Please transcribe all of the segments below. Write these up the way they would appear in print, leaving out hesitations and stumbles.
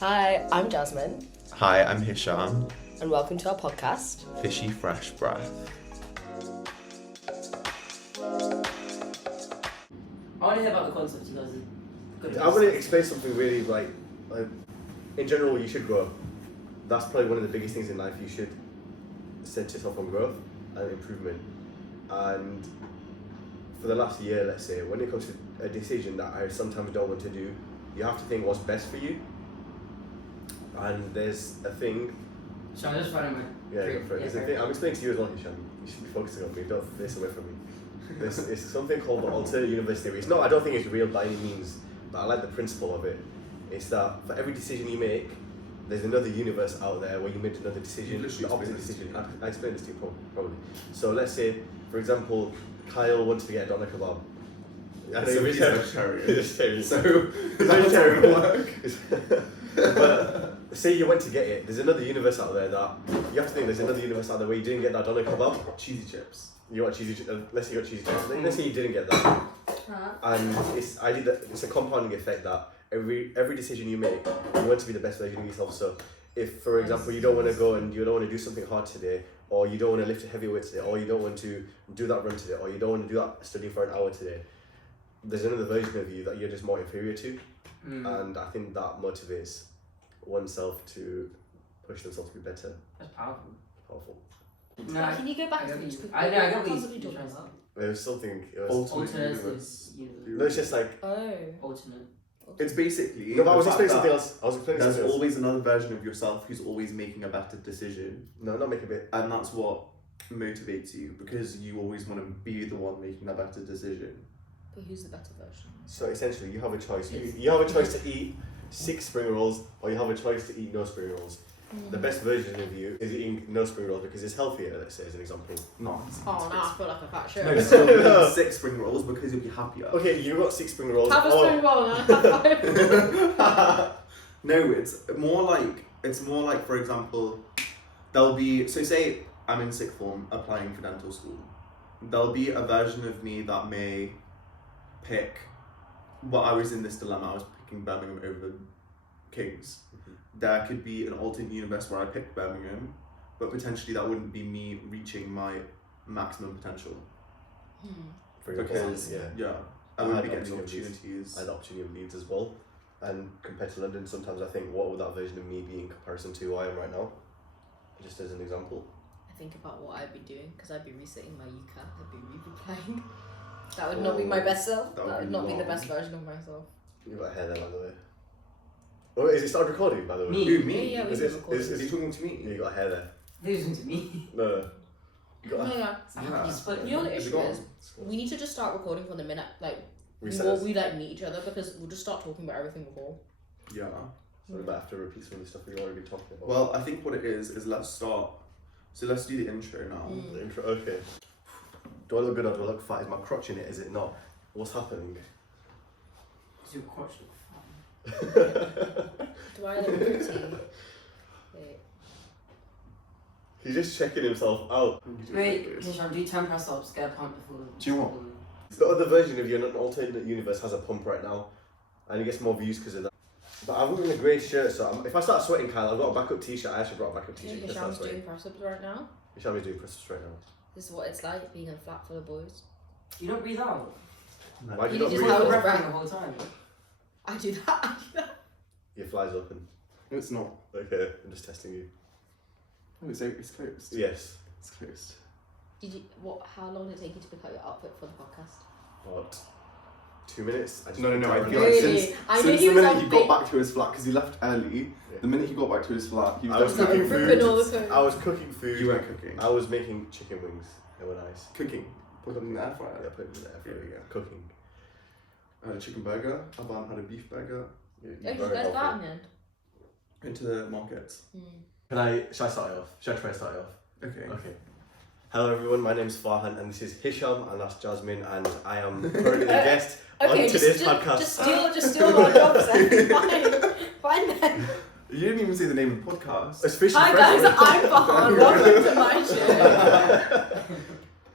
Hi, I'm Jasmine. Hi, I'm Hisham. And welcome to our podcast, Fishy Fresh Breath. I want to hear about the concept you guys I want to explain something really like in general, you should grow. That's probably one of the biggest things in life. You should set yourself on growth and improvement. And for the last year, let's say, when it comes to a decision that I sometimes don't want to do, you have to think what's best for you. And there's a thing. Shall I just find my Go for it. There's a thing. I'm explaining to you as well, Hisham. You should be focusing on me. Don't face away from me. It's something called the alternate universe theory. It's not. I don't think it's real by any means, but I like the principle of it. It's that for every decision you make, there's another universe out there where you made another decision, the opposite decision. I explained this to you probably. So let's say, for example, Kyle wants to get a doner kebab. So he's vegetarian. Vegetarian. So he's vegetarian. Work. But say you went to get it, there's another universe out there that you have to think. There's another universe out there where you didn't get that doner kebab. Cheesy chips. You want cheesy chips? Let's say you got cheesy chips. Let's say you didn't get that. And it's a compounding effect that every decision you make, you want to be the best version of yourself. So if, for example, you don't want to go and you don't want to do something hard today, or you don't want to lift a heavy weight today, or you don't want to do that run today, or you don't want to do that study for an hour today, there's another version of you that you're just more inferior to. And I think that motivates oneself to push themselves to be better. That's powerful. Powerful. No, Can you go back to the the I know, I get what concept you're you're trying talking to about? There was something. It was, Alternate universe. no, it's just like. Oh. Alternate. It's basically. No, but I was the fact explaining something that else. I was explaining There's something else. always another version of yourself who's always making a better decision, No, not make a bit. and that's what motivates you because you always want to be the one making a better decision. But who's the better version? So essentially, you have a choice. You have a choice to eat 6 spring rolls, or you have a choice to eat no spring rolls. The best version of you is eating no spring rolls because it's healthier. Let's say as an example. No. Oh, now I feel like a fat shit. No, so you eat 6 spring rolls because you'll be happier. Okay, you got 6 spring rolls. Have a spring roll and a high five. No, it's more like for example, there'll be, so say I'm in sixth form applying for dental school. There'll be a version of me that may pick, I was in this dilemma, I was picking Birmingham over Kings. There could be an alternate universe where I picked Birmingham, but potentially that wouldn't be me reaching my maximum potential. For example, Because I I wouldn't had be getting the opportunities. opportunities. I had the opportunity of Leeds as well, and compared to London, sometimes I think, what would that version of me be in comparison to who I am right now? Just as an example. I think about what I'd be doing because I'd be resitting my UCAT. I'd be replaying. That would not be my best self. That would not be the long. best version of myself. You've got hair there, by the way. Oh, is it started recording, by the way? Me? Who, me? Yeah, we Is can it- record. Is he talking to me? Yeah, you got hair there. Listen to me. No. You got No, yeah. Yeah. You split. You know what the Is it issue gone? is? We need to just start recording from the minute We the said more this. we meet each other because we'll just start talking about everything before. Yeah. So we might have to repeat some of the stuff we already been talking about. Well, I think what it is let's start. So let's do the intro now. The intro, okay. Do I look good or do I look fat? Is my crotch in it? Is it not? What's happening? Is your crotch look fun? Do I look pretty? Wait. He's just checking himself out. Wait, Hisham, do 10 press ups, get a pump before. Do you know what? The other version of you in an alternate universe has a pump right now, and he gets more views because of that. But I'm wearing a grey shirt, so if I start sweating, Kyle, I've got a backup t-shirt. I actually brought a backup You know t-shirt. Just start Hisham's doing sweating. press-ups right now? Hisham is doing press-ups right now. This is what it's like being in a flat full of boys. You don't breathe out. Why do You you not just breathe? held You're his breathing breath. the whole time. I do that. Your fly's open. No, it's not. Okay, I'm just testing you. Oh, it's closed. Yes. It's closed. How long did it take you to pick out your outfit for the podcast? What? 2 minutes? I just No, I put feel down- like Really? since I knew since he the was minute on he got fake- back to his flat, because he left early, Yeah. the minute he got back to his flat, he was I was definitely cooking ripping food. all the food. I was cooking food. You weren't cooking. I was making chicken wings. They were nice. Cooking. Put them in the air fryer. Yeah, put it in there. There we go. Cooking. I had a chicken burger. Aban had a beef burger. You- Oh, you very guys healthy. got in the end? Into the market. Should I start it off? Should I try to start it off? Okay. Okay. Hello everyone, my name's Farhaan and this is Hisham and that's Jasmine and I am currently the guest on today's podcast. Just steal our jobs then. Fine then. You didn't even say the name of the podcast. It's Fishy Hi Fresh. guys, I'm Farhaan. Welcome to my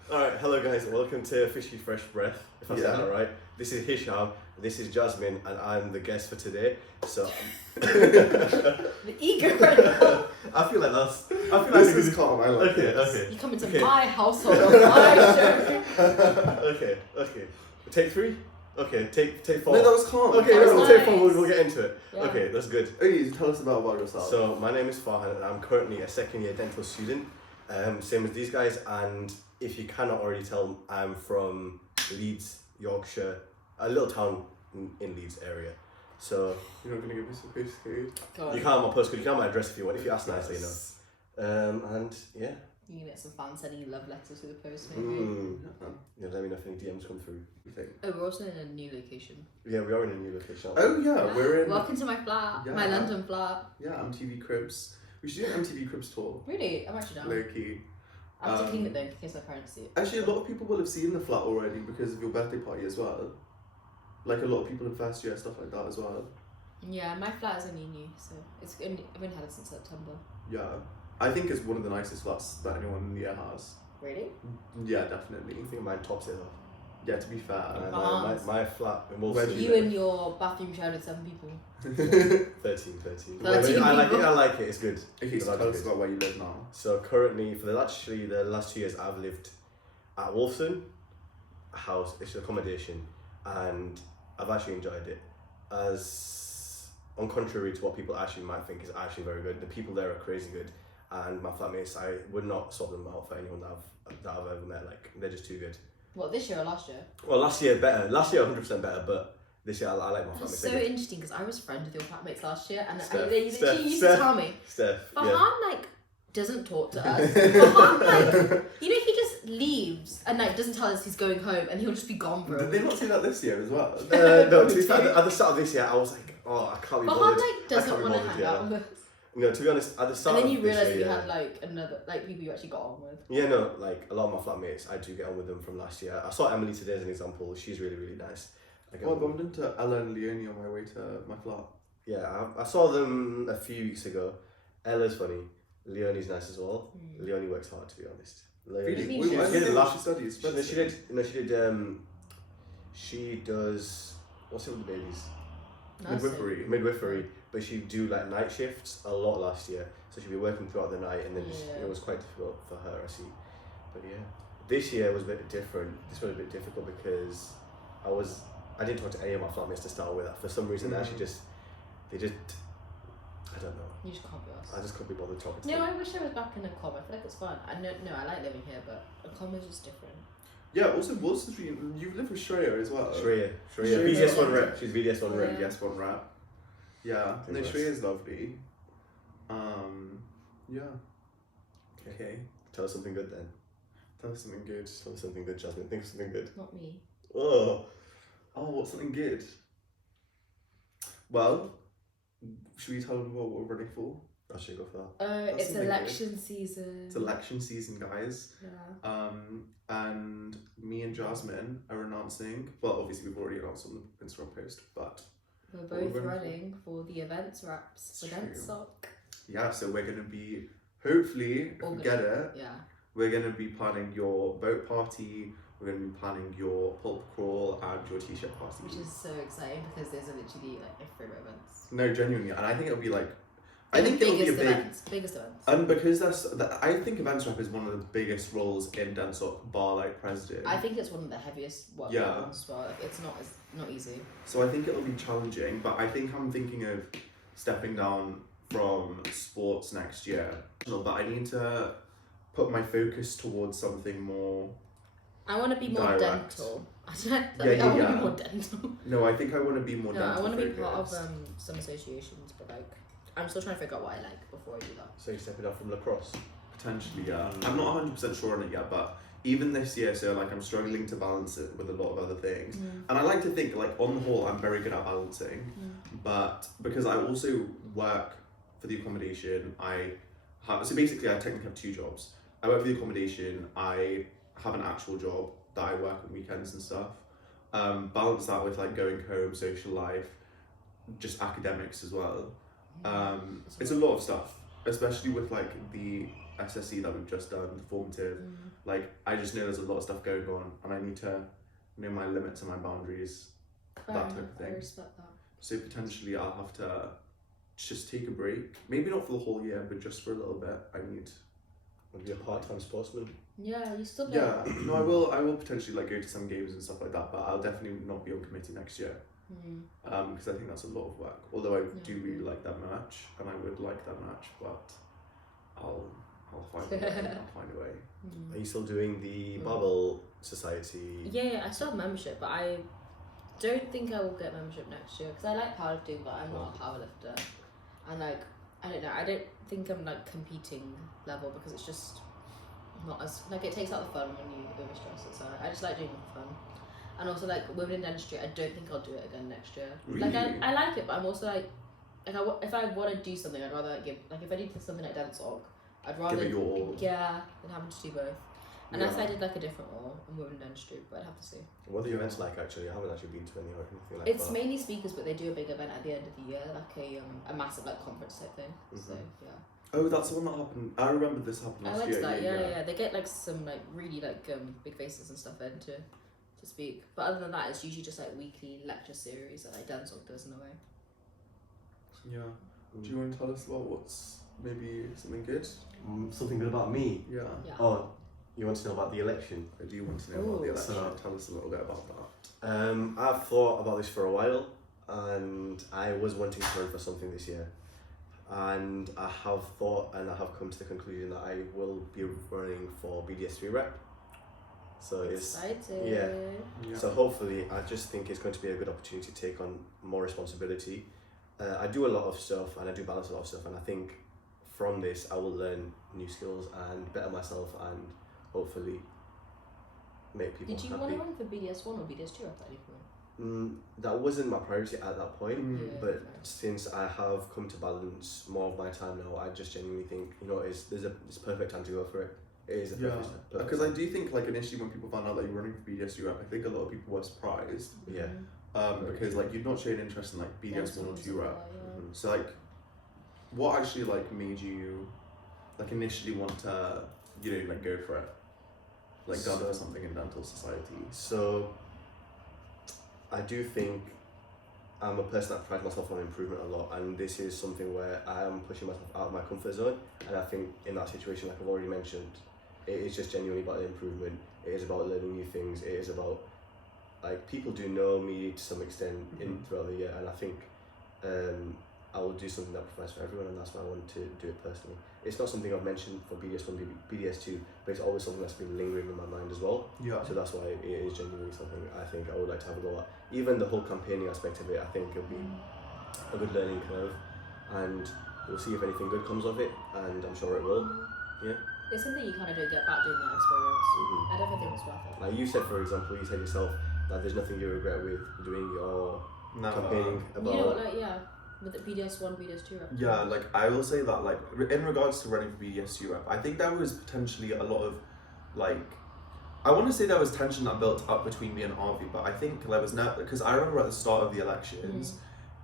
show. Alright, hello Hello guys, welcome to Fishy Fresh Breath, if I said Yeah. that right. This is Hisham, this is Jasmine, and I'm the guest for today. So The ego right now. I feel like that's This is calm. I like okay, this. okay. You come into Okay. my household on my show. okay. Take 3? Okay, take 4. No, that was calm. Okay, That was we'll take 4, nice. we'll get into it. Yeah. Okay, that's good. Okay, tell us about yourself. So my name is Farhaan and I'm currently a second year dental student, same as these guys, and if you cannot already tell, I'm from Leeds, Yorkshire, a little town in Leeds area. So You're not gonna give us a postcode. Go on. you can't have my postcode, you can't have my address if you want, if you ask nicely, you know. And yeah. You can get some fans sending you love letters through the post, maybe. Yeah, let me know if any DMs come through. You think? Oh, we're also in a new location. Yeah, we are in a new location. aren't Oh yeah, we're in. Welcome to my flat, Yeah. my London flat. Yeah, MTV Cribs. We should do an MTV Cribs tour. Really? I'm actually down. Low key. I have to clean Um, it though in case my parents see it. Actually, a lot of people will have seen the flat already because of your birthday party as well. Like a lot of people in first year, stuff like that as well. Yeah, my flat is only new, so I've only had it since September. Yeah. I think it's one of the nicest flats that anyone in the year has. Really? Yeah, definitely. you? I think mine tops it off. Yeah, to be fair. My flat in Where do Wolseley. You and your bathroom shared with 7 people. 13. 13 I like it, people. I like it, it's good. Okay, so The tell vibes us are good. about where you live now. So currently, for the last 2 years, I've lived at Wolfson, a house, it's accommodation, and I've actually enjoyed it. As on contrary to what people actually might think, is actually very good. The people there are crazy good, and my flatmates, I would not swap them out for anyone that I've ever met. Like, they're just too good. What, this year or last year? Well, last year better. Last year 100% better, but this year I like my That's flatmates. so They're good. interesting because I was friends with your flatmates last year and Steph, they Steph, literally used to Steph. tell me, Steph, yeah. Farhaan like doesn't talk to us. Farhaan like, you know, he just leaves and like doesn't tell us he's going home and he'll just be gone for a Did they week. not say that this year as well? No, to be fair, at the start of this year, I was like, oh, I can't be Farhaan bothered. like I can't doesn't be want to bothered, hang yeah. out with us. No, to be honest, at the And start then of you this realise year, you yeah. had like another, like people you actually got on with. Yeah, no, like a lot of my flatmates, I do get on with them from last year. I saw Emily today as an example. She's really, really nice. I get Oh, I on with bumped into Ella and Leonie on my way to my flat. Yeah, I saw them a few weeks ago. Ella's funny. Leonie's nice as well. Leonie works hard, to be honest. Really? Really? Wait, She why did did it they last- she studies? She does, what's it with the babies? Midwifery. Midwifery, but she do like night shifts a lot last year, so she'd be working throughout the night, and then Yeah. it was quite difficult for her, I see. But yeah, this year was a bit different. This was a bit difficult because I didn't talk to any of my flatmates to start with. For some reason, they don't know. You just can't be asked. I just couldn't be bothered talking to No, them. I wish I was back in a com. I feel like it's fun. I like living here, but a com is just different. Yeah, also Wall Street, you live with Shreya as well. Shreya, Shreya. BDS1 rep. She's BDS1 rep. Yeah. Yes, one rap. Yeah, no, Congrats. Shreya's lovely. Yeah. Okay. Tell us something good then. Tell us something good. Tell us something good, Jasmine. Think of something good. Not me. Oh. Oh, what's something good? Well, should we tell them what we're running for? I should go for that. That's It's something election season. It's election season, guys. Yeah. And me and Jasmine are announcing. Well, obviously we've already announced on the Instagram post, but We're What both we're running running for the events reps for It's true. Dentsoc. yeah. So we're gonna be hopefully, if we get it, Yeah. we're gonna be planning your vote party. We're gonna be planning your pulp crawl and your t-shirt party. Which is so exciting because those are literally like my favourite events. No, genuinely, and I think it'll be like. They're I think the it'll be a biggest big. events. Biggest events. And because I think events rep is one of the biggest roles in Dentsoc, bar like president. I think it's one of the heaviest work Yeah. ones as well. Like, it's not easy. So I think it'll be challenging, but I think I'm thinking of stepping down from sports next year. But I need to put my focus towards something more. I want to be more Direct. dental. I Yeah, want to yeah. be more dental. No, I think I want to be more. No, I dental want to be part of focused. some associations, but like I'm still trying to figure out what I like before I do that. So you're stepping up from lacrosse? Potentially, yeah. I'm not 100% sure on it yet, but even this year, so like I'm struggling to balance it with a lot of other things. And I like to think, like on the whole, I'm very good at balancing. But because I also work for the accommodation, so basically I technically have 2 jobs. I work for the accommodation. I have an actual job that I work on weekends and stuff. Balance that with like going home, social life, just academics as well. It's a lot of stuff. especially with like the SSE that we've just done, the formative, like I just know there's a lot of stuff going on, and I need to know my limits and my boundaries, Fair that type enough, of thing. I respect that. So potentially I'll have to just take a break. Maybe not for the whole year, but just for a little bit. I need. Would be a part-time sportsman. Yeah, you still play. Yeah, no, I will potentially like go to some games and stuff like that, but I'll definitely not be on committee next year. Because I think that's a lot of work. Although I do really like that match, and I would like that match, but I'll find a way. I'll find a way. Are you still doing the Barbell Society? Yeah, I still have membership, but I don't think I will get membership next year because I like powerlifting, but I'm not a powerlifter, and like I don't know, I don't think I'm like competing level because it's just not as like it takes out the fun when you overstress it. So I just like doing it for fun. And also like women in dentistry, I don't think I'll do it again next year. Really? Like I like it, but I'm also like if I want to do something, I'd rather give like if I do something like dental, I'd rather Give it your all. yeah than having to do both. Unless I did like a different role in women in dentistry, but I'd have to see. What are the events like actually? I haven't actually been to any or anything like It's that. mainly speakers, but they do a big event at the end of the year, like a massive like conference type thing. So yeah. Oh, that's the one that happened. I remember this happened I last went year. to that. Yeah. They get like some like really like big faces and stuff in to speak. But other than that, it's usually just like weekly lecture series that like Denzel does in a way. Yeah. Do you want to tell us about what's maybe something good? Something good about me? Yeah. Yeah. Oh, you want to know about the election? I do want to know about the Ooh. election. So- Tell us a little bit about that. I've thought about this for a while, and I was wanting to run for something this year. And I have thought and I have come to the conclusion that I will be running for BDS3 rep. So it's Excited. yeah. Yeah. So hopefully, I just think it's going to be a good opportunity to take on more responsibility. I do a lot of stuff and I do balance a lot of stuff, and I think from this I will learn new skills and better myself and hopefully make people Did you happy. want to run for BDS1 or BDS2 at any point? That wasn't my priority at that point. Mm. Yeah. But since I have come to balance more of my time now, I just genuinely think, it's a perfect time to go for it. It is a perfect Because I time. do think like initially when people found out that you were running for BDS rep, I think a lot of people were surprised. Yeah. Because like you'd not shown interest in like BDS 1 or 2 rep. Yeah. So like, what actually like made you like initially want to like go for it, like done for something in dental society? So I do think I'm a person that prides myself on improvement a lot, and this is something where I am pushing myself out of my comfort zone. And I think in that situation, like I've already mentioned, it is just genuinely about the improvement. It is about learning new things. It is about like people do know me to some extent throughout the year, and I think I will do something that provides for everyone, and that's why I want to do it personally. It's not something I've mentioned for BDS1, BDS2, but it's always something that's been lingering in my mind as well. Yeah. So that's why it is genuinely something I think I would like to have a go at. Even the whole campaigning aspect of it, I think it'll be a good learning curve, and we'll see if anything good comes of it, and I'm sure it will. Yeah. It's something you kind of don't get back doing that experience. I definitely think it's worth it. Like you said, for example, you said yourself that there's nothing you regret with doing your campaigning about. You know, like with the BDS1, BDS2 rep. Yeah, like I will say that like in regards to running for BDSU rep, I think there was potentially a lot of like, I want to say there was tension that built up between me and Arvi, but I think there was never, because I remember at the start of the elections,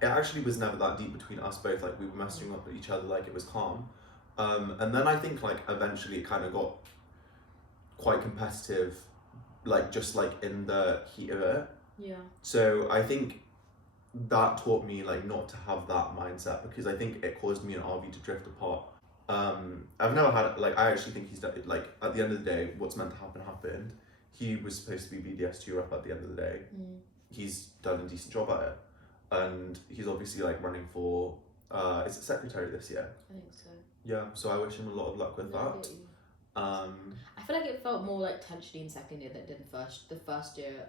it actually was never that deep between us both. Like we were messaging up at each other, like it was calm. And then I think like eventually it kind of got quite competitive, like just like in the heat of it. Yeah. So I think that taught me like not to have that mindset, because I think it caused me and Arvi to drift apart. I've never had like, I actually think he's done like at the end of the day what's meant to happen happened. He was supposed to be BDS2 rep at the end of the day. He's done a decent job at it, and he's obviously like running for is it secretary this year? I think so. Yeah, so I wish him a lot of luck with that. I feel like it felt more like tensiony in second year than it did in the first year.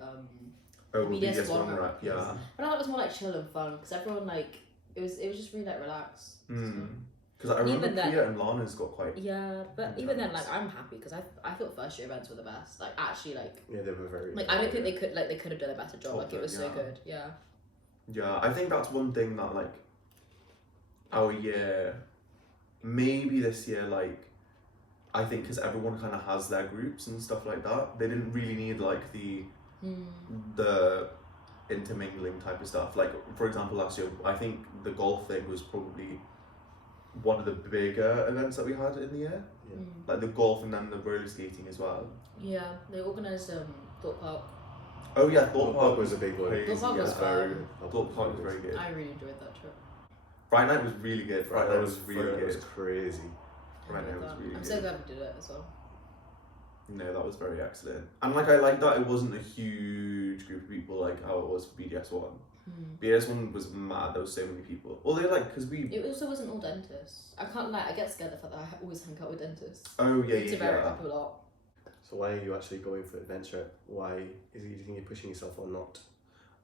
BDS1 rep, yeah. But I thought it was more like chill and fun because everyone like it was just really like relaxed. Because I remember Even then- Priya and Lana's got quite. Yeah, but even then, like I'm happy because I thought first year events were the best. Like actually, like Yeah, they were very. I don't think they could have done a better job. Like it was so Yeah. good. Yeah. Yeah, I think that's one thing that like our year, maybe this year, like I think because everyone kind of has their groups and stuff like that, they didn't really need like the intermingling type of stuff. Like for example, last year I think the golf thing was probably one of the bigger events that we had in the year, Yeah. like the golf and then the roller skating as well. Yeah, they organised Thought Park. Oh yeah, Thought Park was a big one. Crazy, Thought Park yeah. was very fun. good. Thought Park was very good. I really enjoyed that trip. Friday night was really good. Friday night was really Friday good. was crazy. I Right, enjoyed it was that. really I'm good. so glad we did it as well. No, that was very excellent. And like I like that it wasn't a huge group of people like how it was for BDS one. BDS one was mad. There was so many people. Although like because we. It also wasn't all dentists. I can't lie. I get scared of the fact that I always hang out with dentists. Oh yeah, It's yeah, a very yeah. popular lot. So why are you actually going for events rep? Why is it? Do you think you're pushing yourself or not?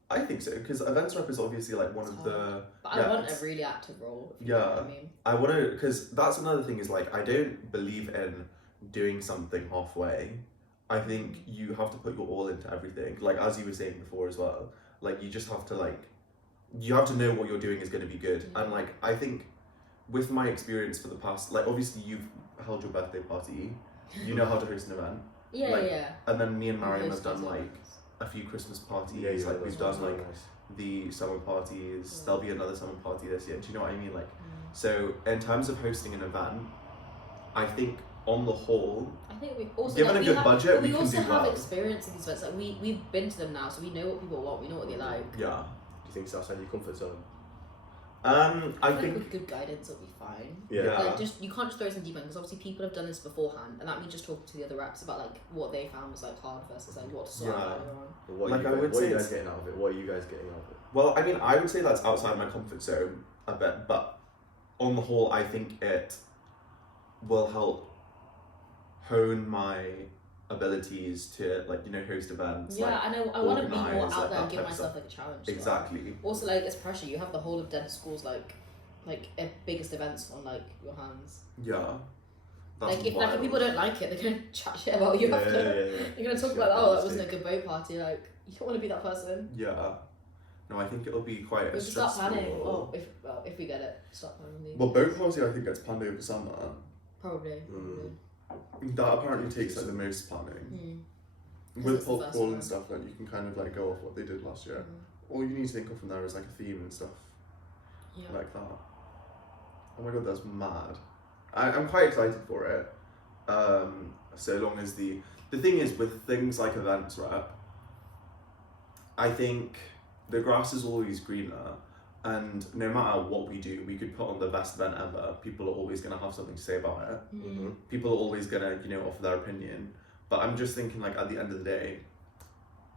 I think so because events rep is obviously like one It's of the. But yeah, I want it's- a really active role. If you know Yeah. what I mean. I want to because that's another thing is like I don't believe in doing something halfway. I think you have to put your all into everything. Like as you were saying before as well. Like you just have to like. You have to know what you're doing is going to be good, Yeah. and like I think, with my experience for the past, like obviously you've held your birthday party, you know how to host an event, Yeah, Like, yeah. and then me and Mariam Most have done of like it. a few Christmas parties. Yeah, like we've done like nice. the summer parties. Yeah. There'll be another summer party this year. Do you know what I mean? Like Mm. so in terms of hosting an event, I think on the whole, I think we've also given like, a good have, budget, but we we can also do have well. experience in these events. Like we've been to them now, so we know what people want. We know what they like. Yeah. Do you think it's outside your comfort zone? I feel like think with good guidance, it'll be fine. Yeah. Like just you can't just throw us in deep end because obviously people have done this beforehand, and that means just talking to the other reps about like what they found was like hard versus like what to sort Yeah. out later on. Or what Like, are you I guys, would what are say you guys it's- getting out of it? What are you guys getting out of it? well, I mean, I would say that's outside my comfort zone a bit, but on the whole, I think it will help hone my abilities to like host events. Yeah, like, I know. I want to be more organise, out like, there and that give type of myself like a challenge. as well. exactly. Also, like it's pressure. You have the whole of dental schools like a biggest events on like your hands. Yeah. That's Like if wild. people don't like it, they're gonna chat shit about you after. You're gonna talk Shit, about oh that honestly. wasn't a good boat party. Like you don't want to be that person. Yeah. No, I think it'll be quite We a have to start stressful. planning. Oh, if we get it, start planning these. Well, boat party I think gets planned over summer. Probably. That apparently takes like the most planning. Mm. With it's the pulp first call one. and stuff, like you can kind of like go off what they did last year. Mm. All you need to think of from there is like a theme and stuff Yeah. like that. Oh my god, that's mad. I'm quite excited for it. So long as the thing is with things like events, right? I think the grass is always greener, and no matter what we do, we could put on the best event ever. People are always gonna have something to say about it. Mm. People are always gonna offer their opinion. But I'm just thinking like at the end of the day,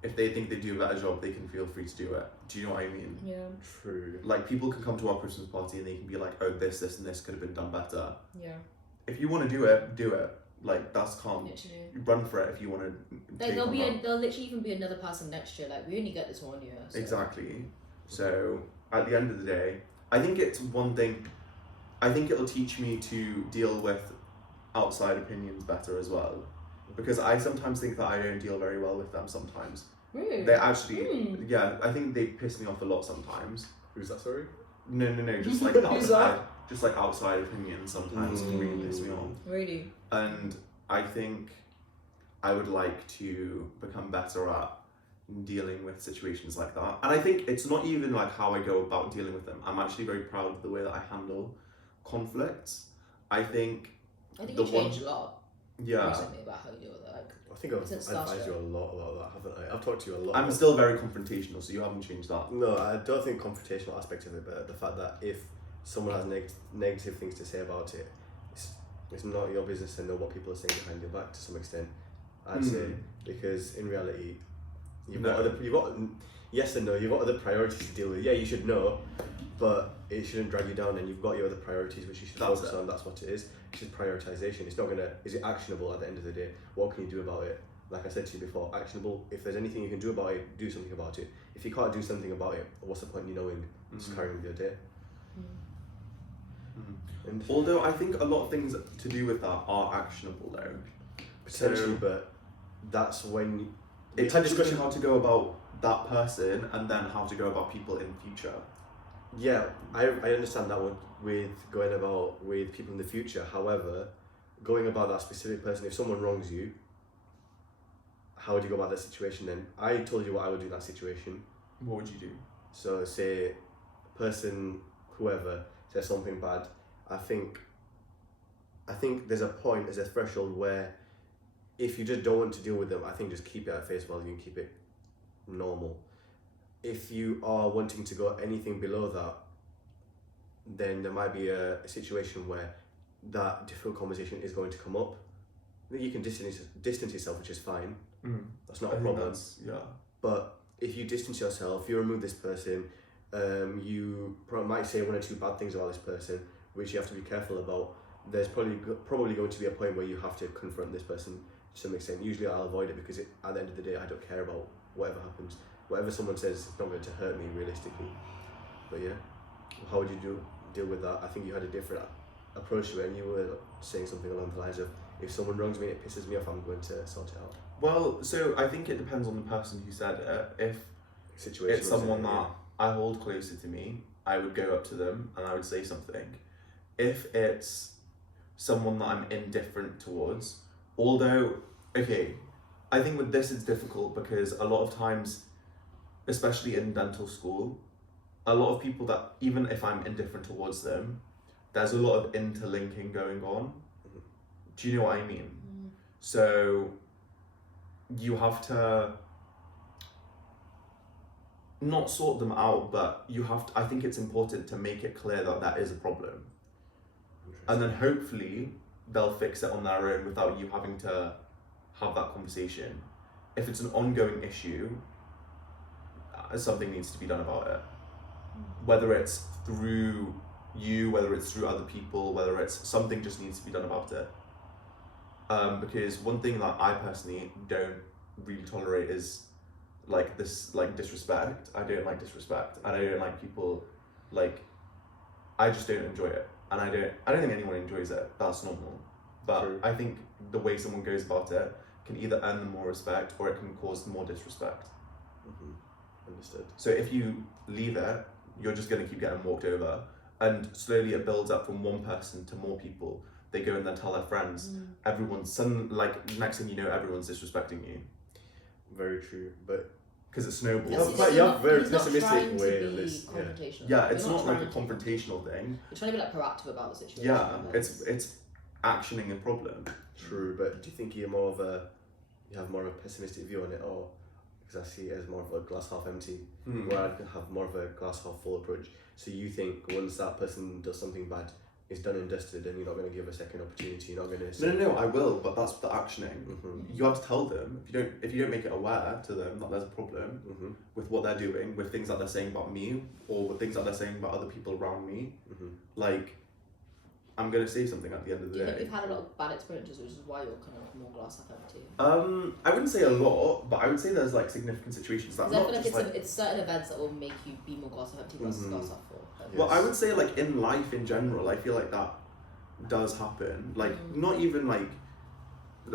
if they think they do a better job, they can feel free to do it. Do you know what I mean? Yeah. True. Like people can come to our Christmas party and they can be like, oh, this and this could have been done better. Yeah. If you want to do it, do it. Like that's calm. Literally. Run for it if you want to. Like there'll literally even be another person next year. Like we only get this 1 year. So. Exactly. So at the end of the day, I think it's one thing. I think it'll teach me to deal with outside opinions better as well, because I sometimes think that I don't deal very well with them sometimes. Really? They actually, yeah, I think they piss me off a lot sometimes. Who's that, sorry? No, just like Who's outside, just like outside opinions sometimes can really piss me off. Really. And I think I would like to become better at dealing with situations like that. And I think it's not even like how I go about dealing with them. I'm actually very proud of the way that I handle conflicts. I think I think the you one- changed a lot yeah. recently about how you deal with it. Like I think I've Since advised last you a lot about that, haven't I? I've talked to you a lot. I'm about still very confrontational, so you haven't changed that. No, I don't think confrontational aspect of it, but the fact that if someone has negative things to say about it, it's not your business to know what people are saying behind your back to some extent. I'd say, because in reality, you've got yes and no. You've got other priorities to deal with. Yeah, you should know, but it shouldn't drag you down. And you've got your other priorities which you should That's focus it. on. That's what it is. It's just prioritization. It's not gonna. Is it actionable at the end of the day? What can you do about it? Like I said to you before, actionable. If there's anything you can do about it, do something about it. If you can't do something about it, what's the point in you knowing? Just carrying on with your day. And Although I think a lot of things to do with that are actionable though. potentially, So- but that's when It's had a discussion how to go about that person and then how to go about people in future. Yeah, I understand that one with going about with people in the future. However, going about that specific person, if someone wrongs you, how would you go about that situation then? I told you what I would do in that situation. What would you do? So say person, whoever, says something bad, I think there's a threshold where if you just don't want to deal with them, I think just keep it at face value and keep it normal. If you are wanting to go anything below that, then there might be a situation where that difficult conversation is going to come up. You can distance yourself, which is fine. That's not a problem. But if you distance yourself, you remove this person, you might say one or two bad things about this person, which you have to be careful about. There's probably going to be a point where you have to confront this person to some extent. Usually I'll avoid it because at the end of the day, I don't care about whatever happens. Whatever someone says is not going to hurt me realistically. But yeah, how would you deal with that? I think you had a different approach to it, and you were saying something along the lines of, if someone wrongs me and it pisses me off, I'm going to sort it out. Well, so I think it depends on the person who said it. If it's someone that I hold closer to me, I would go up to them and I would say something. If it's someone that I'm indifferent towards, although, okay, I think with this it's difficult because a lot of times, especially in dental school, a lot of people that, even if I'm indifferent towards them, there's a lot of interlinking going on. Do you know what I mean? So you have to not sort them out, but you have to, I think it's important to make it clear that that is a problem. And then hopefully they'll fix it on their own without you having to have that conversation. If it's an ongoing issue, something needs to be done about it. Whether it's through you, whether it's through other people, whether it's something just needs to be done about it. Because one thing that I personally don't really tolerate is like this, like disrespect. I don't like disrespect, and I don't like people, like, I just don't enjoy it, and I don't think anyone enjoys it. That's normal, but True. I think the way someone goes about it can either earn them more respect or it can cause more disrespect. Understood. So if you leave it, you're just going to keep getting walked over, and slowly it builds up from one person to more people. They go and then tell their friends. Everyone's next thing you know, everyone's disrespecting you. Very true, but because it snowballs. You have very he's not pessimistic trying way to of be this. confrontational. Yeah, it's You're not like a trying to- confrontational thing. You're trying to be like proactive about the situation. Yeah, and it's actioning a problem. True, but do you think you have more of a pessimistic view on it, or because I see it as more of a glass half empty, where I have more of a glass half full approach? So you think once that person does something bad, it's done and dusted, and you're not going to give a second opportunity. You're not going to say, No, I will, but that's the actioning. You have to tell them. If you don't make it aware to them that there's a problem with what they're doing, with things that they're saying about me, or with things that they're saying about other people around me, like, I'm going to say something at the end of the Do you day. think you've had a lot of bad experiences, which is why you're kind of more glass half empty? I wouldn't say a lot, but I would say there's like significant situations that Because I not feel just like it's certain events that will make you be more glass half empty versus glass half full. Well, I would say like in life in general, I feel like that does happen. Like not even like,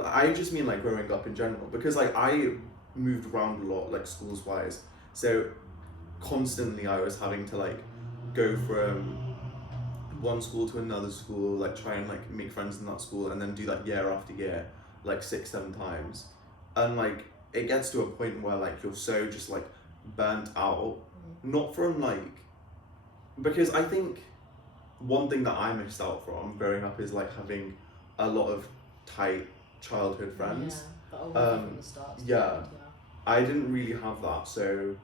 I just mean like growing up in general, because like I moved around a lot, like schools wise. So constantly I was having to like go from one school to another school, like try and like make friends in that school, and then do that year after year, like 6-7 times. And like it gets to a point where like you're so just like burnt out, not from like, because I think one thing that I missed out from growing up is like having a lot of tight childhood friends. Yeah, but all from the start. to the yeah. end, I didn't really have that, so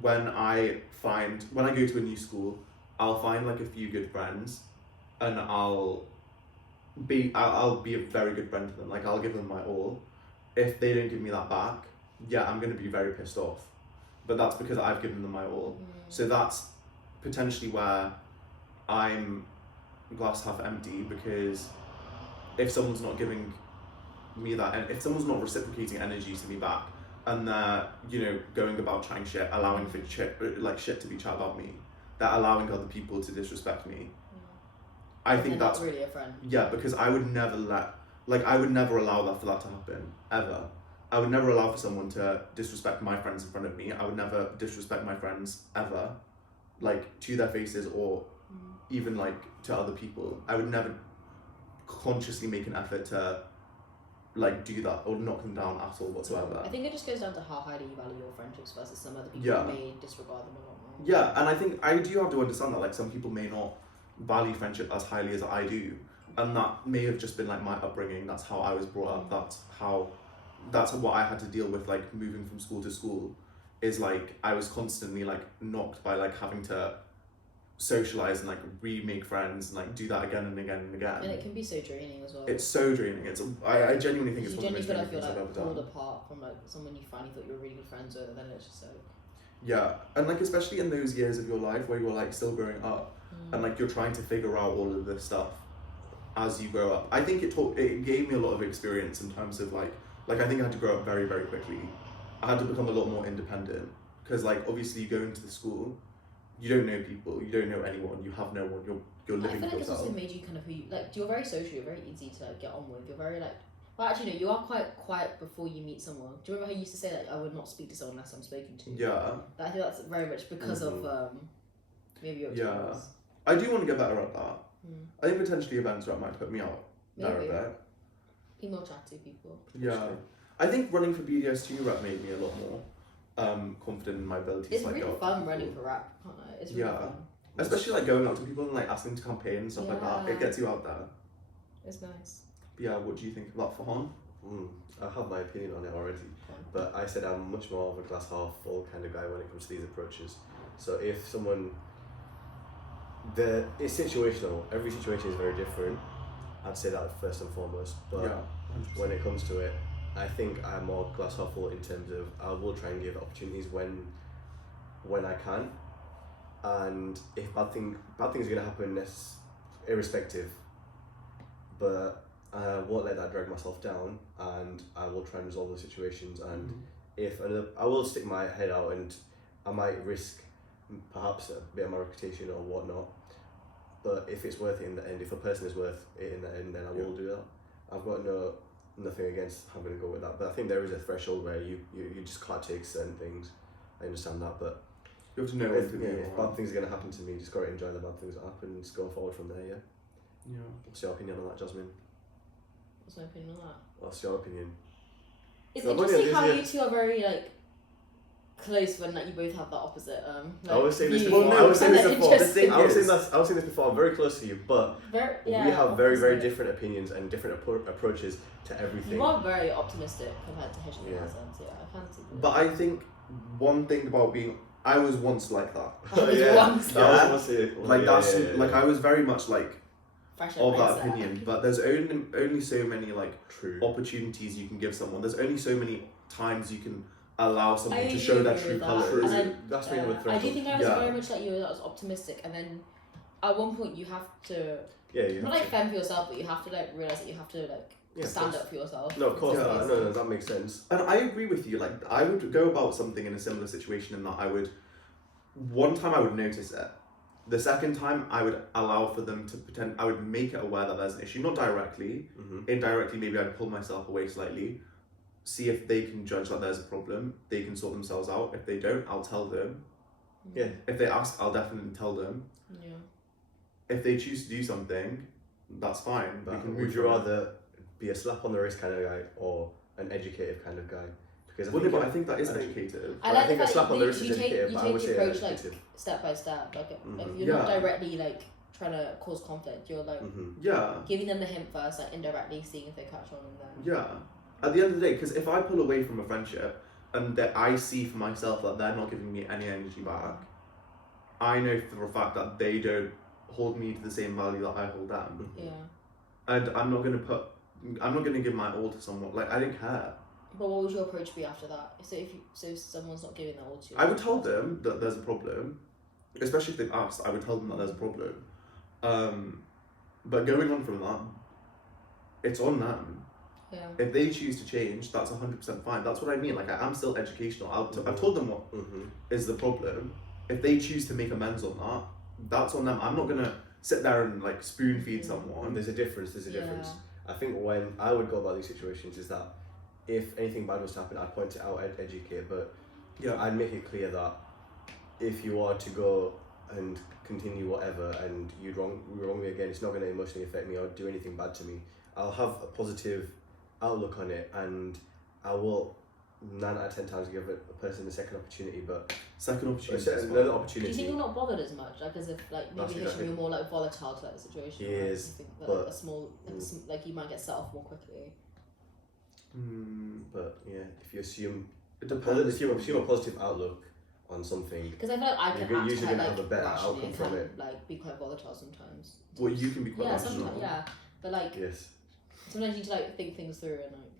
when I go to a new school, I'll find like a few good friends, and I'll be a very good friend to them. Like I'll give them my all. If they don't give me that back, yeah, I'm gonna be very pissed off. But that's because I've given them my all. So that's potentially where I'm glass half empty, because if someone's not giving me that, and if someone's not reciprocating energy to me back, and they're, you know, going about chatting shit, allowing for shit to be chat about me, they're allowing other people to disrespect me. I And think they're that's not really a friend. yeah, because I would never allow that for that to happen, ever. I would never allow for someone to disrespect my friends in front of me. I would never disrespect my friends ever, like to their faces, or even like to other people. I would never consciously make an effort to like do that or knock them down at all whatsoever. I think it just goes down to how highly you value your friendships versus some other people Yeah. who may disregard them a lot more. Yeah, and I think I do have to understand that like some people may not value friendship as highly as I do, and that may have just been like my upbringing. That's how I was brought up. That's what I had to deal with, like moving from school to school. Is like I was constantly like knocked by like having to socialize and like remake friends and like do that again and again and again. And it can be so draining as well. It's so draining. I genuinely think it's you one of the most genuinely draining feel things I've like ever done. pulled apart from like someone you finally thought you were really good friends with, and then it's just like. Yeah, and like especially in those years of your life where you're like still growing up and like you're trying to figure out all of this stuff as you grow up. I think it gave me a lot of experience in terms of like I think I had to grow up very, very quickly. I had to become a lot more independent because like obviously you go into the school, you don't know people, you don't know anyone, you have no one, you're living I feel like yourself. it's also made you kind of who you like. You're very social. You're very easy to like, get on with. You're very like. Well, actually, no. You are quite quiet before you meet someone. Do you remember how you used to say like, "I would not speak to someone unless I'm spoken to"? Yeah. But I think that's very much because of maybe your experience. I do want to get better at that. I think potentially events rep might put me out there a Maybe. bit. Be more chatty people. Yeah. I think running for BDS2 rep made me a lot more confident in my abilities. It's to, like, really go up to fun people. running for rap, can't it? It's really Yeah. fun. Especially like going out to people and like asking to campaign and stuff like that. Yeah. It gets you out there. It's nice. But yeah, what do you think about Farhaan? I have my opinion on it already, but I said I'm much more of a glass half full kind of guy when it comes to these approaches. So if someone, it's situational. Every situation is very different. I'd say that first and foremost. But Yeah. when it comes to it, I think I'm more glass half full in terms of I will try and give opportunities when I can, and if bad things are gonna happen, that's irrespective. But I won't let that drag myself down, and I will try and resolve the situations. And I will stick my head out, and I might risk perhaps a bit of my reputation or whatnot. But if it's worth it in the end, if a person is worth it in the end, then I will do that. I've got nothing against having to go with that, but I think there is a threshold where you just can't take certain things. I understand that, but you have to know if bad things are going to happen to me, just got to enjoy the bad things that happen and just go forward from there. Yeah. What's your opinion on that, Jasmine? What's my opinion on that? What's your opinion? It's No, but interesting yeah, how yeah. you two are very like close when like you both have the opposite. I was saying this view. before. no, I was saying this Kinda before. interesting. I was saying this before. I'm very close to you, but Very, we have very opposite. different opinions and different approaches to everything. You are very optimistic compared to Hisham in Yeah. that sense. Yeah, I can see that. But I think one thing about I was once like that. I was Yeah. once Yeah. Like Like I was very much like fresh of that mindset. opinion. But there's only so many like True. opportunities you can give someone. There's only so many times you can allow someone I to show their agree true with that. colours. And I- That's me with I do threshold. think I was Yeah. very much like you. I was optimistic, and then at one point you have to Yeah, you not have like to. fend for yourself, but you have to like realize that you have to like Yeah, of stand course. up for yourself. No, of course. Yeah. No, that makes sense. And I agree with you. Like I would go about something in a similar situation in that one time I would notice it. The second time I would allow for them to pretend. I would make it aware that there's an issue, not directly. Indirectly, maybe I'd pull myself away slightly, see if they can judge that there's a problem. They can sort themselves out. If they don't, I'll tell them. Yeah. If they ask, I'll definitely tell them. Yeah. If they choose to do something, that's fine. But we can would move you from it. rather be a slap on the wrist kind of guy or an educative kind of guy? Because Well, no, but I think that is educative. I I like think the a fact slap that on the you wrist is take educative, you but I take would the say approach like educative. step by step. Like Mhm. if you're Yeah. not directly like trying to cause conflict, you're like Yeah. giving them the hint first, like indirectly seeing if they catch on and then. Yeah. At the end of the day, because if I pull away from a friendship and that I see for myself that they're not giving me any energy back, I know for a fact that they don't hold me to the same value that I hold them. Yeah. And I'm not gonna give my all to someone. Like I don't care. But what would your approach be after that? So if someone's not giving their all to you, I would tell them that there's a problem, especially if they've asked. I would tell them that there's a problem. But going on from that, it's on them. Yeah. If they choose to change, that's 100% fine. That's what I mean. Like I am still educational. I've told them what is the problem. If they choose to make amends on that, that's on them. I'm not gonna sit there and like spoon feed someone. There's a difference. I think when I would go about these situations is that if anything bad was to happen, I'd point it out, I'd educate, but Yeah. I'd make it clear that if you are to go and continue whatever and you wrong me again, it's not going to emotionally affect me or do anything bad to me. I'll have a positive outlook on it, and I will 9 out of 10 times give a person a second opportunity, but Second opportunity. another Do you opportunity. think you're not bothered as much? Like, as if, like, That's maybe exactly- you're more, like, volatile to, like, the situation? He right? is, You think that, but- like, a small, like, like, you might get set off more quickly. But yeah, if you assume It depends. if you assume a positive outlook on something, Because I feel like I can You're act usually quite, gonna like, have a better rationally outcome and from can, it. like, be quite volatile sometimes. Well, you can be quite Yeah, rational. sometimes, yeah. But, like, yes, sometimes you need to, like, think things through and, like,